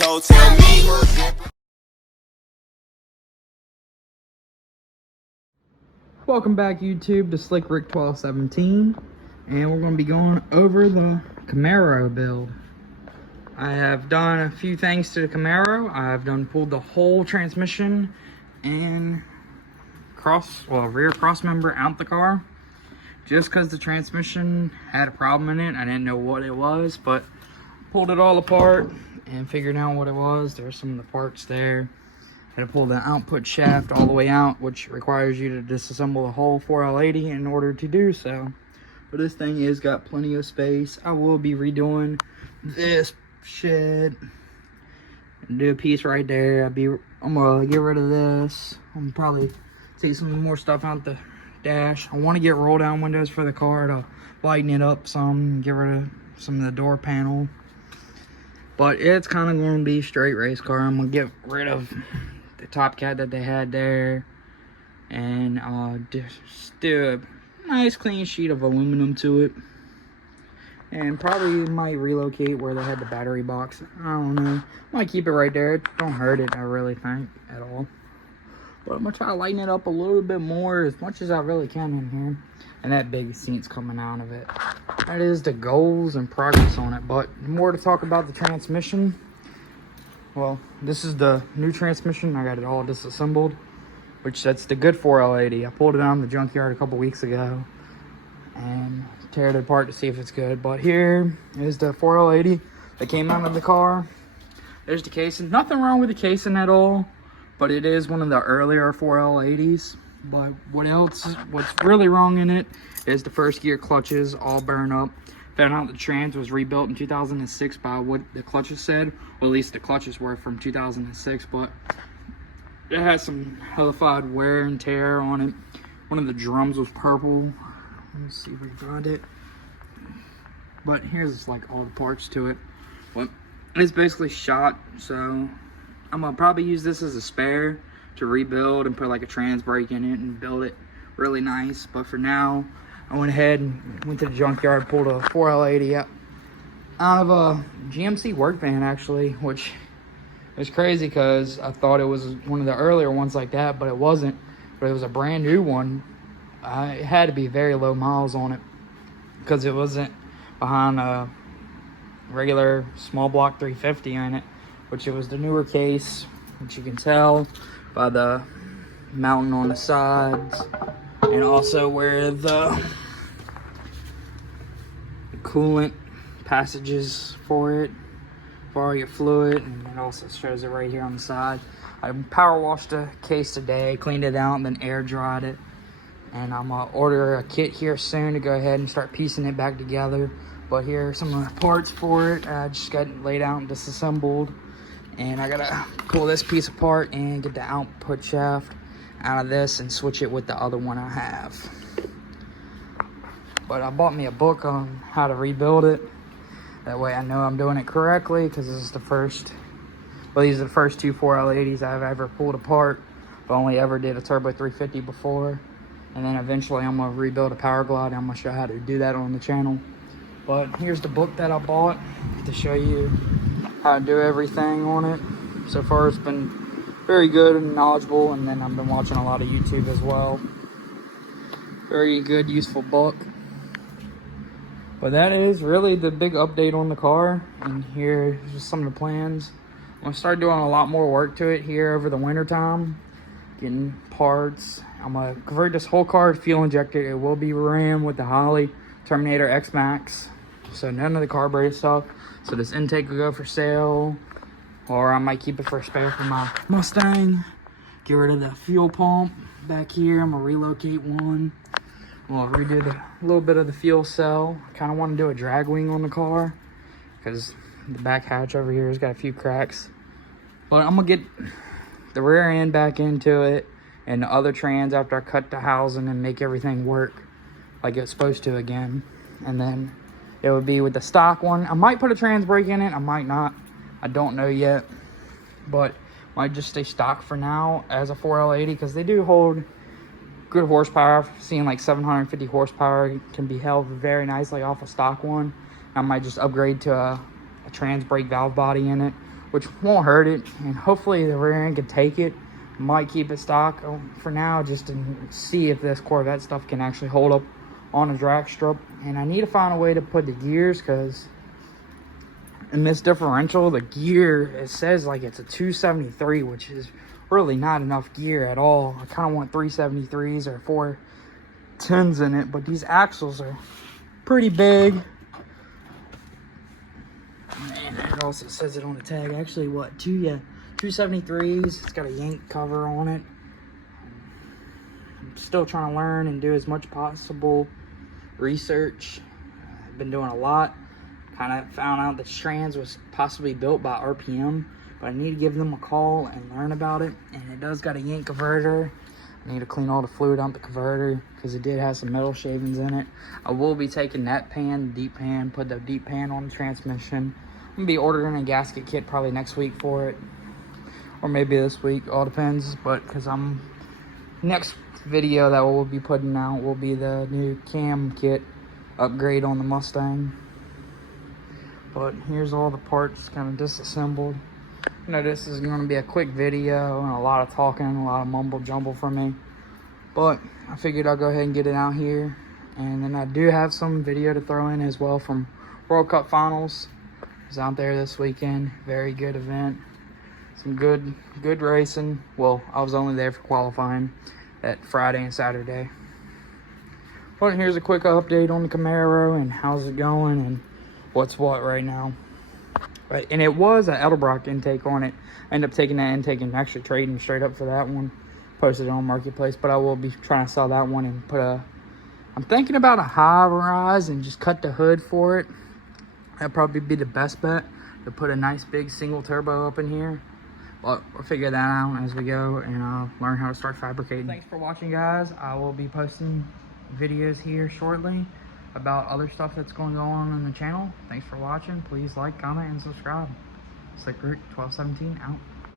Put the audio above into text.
cold, tell me. Welcome back, YouTube, to Slick Rick 1217, and we're going to be going over the Camaro build. I have done a few things to the Camaro. I've pulled the whole transmission and rear cross member out the car, just because the transmission had a problem in it. I didn't know what it was, but pulled it all apart and figured out what it was. There's some of the parts there. Had to pull the output shaft all the way out, which requires you to disassemble the whole 4L80 in order to do so. But this thing has got plenty of space. I will be redoing this shed and do a piece right there. I'm gonna get rid of this. I'm gonna probably take some more stuff out the dash. I want to get roll down windows for the car to lighten it up some, get rid of some of the door panel. But it's kind of going to be straight race car. I'm gonna get rid of the top cat that they had there, and just do a nice clean sheet of aluminum to it, and probably might relocate where they had the battery box. I don't know, might keep it right there. It don't hurt it, I really think, at all. But I'm gonna try to lighten it up a little bit more, as much as I really can in here. And that big seat's coming out of it. That is the goals and progress on it. But more to talk about the transmission. Well, this is the new transmission. I got it all disassembled, which that's the good 4L80. I pulled it out of the junkyard a couple weeks ago and teared it apart to see if it's good. But here is the 4L80 that came out of the car. There's the casing. Nothing wrong with the casing at all, but it is one of the earlier 4L80s. But what's really wrong in it is the first gear clutches all burn up. Found out the trans was rebuilt in 2006 by what the clutches said. Well, at least the clutches were from 2006, but it has some hellified wear and tear on it. One of the drums was purple. Let's see if we got it. But here's like all the parts to it. But it's basically shot, so I'm gonna probably use this as a spare to rebuild and put like a trans brake in it and build it really nice. But for now, I went ahead and went to the junkyard, pulled a 4L80 out of a GMC work van, actually, which is crazy because I thought it was one of the earlier ones like that, but it wasn't. But it was a brand new one. It had to be very low miles on it because it wasn't behind a regular small block 350 in it, which it was the newer case, which you can tell by the mounting on the sides, and also where the coolant passages for it, for all your fluid, and it also shows it right here on the side. I power washed the case today, cleaned it out, and then air dried it. And I'm gonna order a kit here soon to go ahead and start piecing it back together. But here are some of the parts for it. I just got it laid out and disassembled. And I gotta pull this piece apart and get the output shaft out of this and switch it with the other one I have. But I bought me a book on how to rebuild it. That way I know I'm doing it correctly, because this is the first, well, these are the first two 4L80s I've ever pulled apart. But only ever did a Turbo 350 before. And then eventually I'm gonna rebuild a Power Glide. I'm gonna show how to do that on the channel. But here's the book that I bought to show you how to do everything on it. So far it's been very good and knowledgeable, and then I've been watching a lot of YouTube as well. Very good, useful book. But that is really the big update on the car, and here's just some of the plans. I'm gonna start doing a lot more work to it here over the winter time, getting parts. I'm gonna convert this whole car to fuel injected. It will be Ram with the Holley Terminator X Max, so none of the carbureted stuff. So this intake will go for sale, or I might keep it for a spare for my Mustang. Get rid of the fuel pump back here. I'm gonna relocate one. We'll redo a little bit of the fuel cell. I kind of want to do a drag wing on the car because the back hatch over here has got a few cracks. But I'm gonna get the rear end back into it and the other trans after I cut the housing and make everything work like it's supposed to again. And then it would be with the stock one. I might put a trans brake in it, I might not. I don't know yet, but might just stay stock for now as a 4L80 because they do hold good horsepower. I've seen like 750 horsepower can be held very nicely off a stock one. I might just upgrade to a trans brake valve body in it, which won't hurt it. And hopefully the rear end can take it. Might keep it stock for now just to see if this Corvette stuff can actually hold up on a drag strip. And I need to find a way to put the gears, because in this differential, the gear, it says like it's a 273, which is really not enough gear at all. I kind of want 373s or 410s in it, but these axles are pretty big. And it also says it on the tag. Actually, what, 273s. It's got a yank cover on it. I'm still trying to learn and do as much possible research. I've been doing a lot. Kind of found out that Strands was possibly built by RPM, but I need to give them a call and learn about it. And it does got a yank converter. I need to clean all the fluid out the converter because it did have some metal shavings in it. I will be taking that pan, deep pan, put the deep pan on the transmission. I'm gonna be ordering a gasket kit probably next week for it, or maybe this week, all depends. But because next video that we'll be putting out will be the new cam kit upgrade on the Mustang. But here's all the parts kind of disassembled. You know, this is going to be a quick video and a lot of talking, a lot of mumble jumble from me. But I figured I'll go ahead and get it out here. And then I do have some video to throw in as well from World Cup Finals. I was out there this weekend. Very good event. Some good racing. Well, I was only there for qualifying that Friday and Saturday. But here's a quick update on the Camaro and how's it going and what's what right now. Right, and it was an Edelbrock intake on it. I ended up taking that intake and actually trading straight up for that one. Posted it on Marketplace, but I will be trying to sell that one and put I'm thinking about a high rise and just cut the hood for it. That'd probably be the best bet, to put a nice big single turbo up in here. But we'll figure that out as we go, and I'll learn how to start fabricating. Thanks for watching, guys. I will be posting videos here shortly about other stuff that's going on the channel. Thanks for watching. Please like, comment, and subscribe. Slick Rick 1217 out.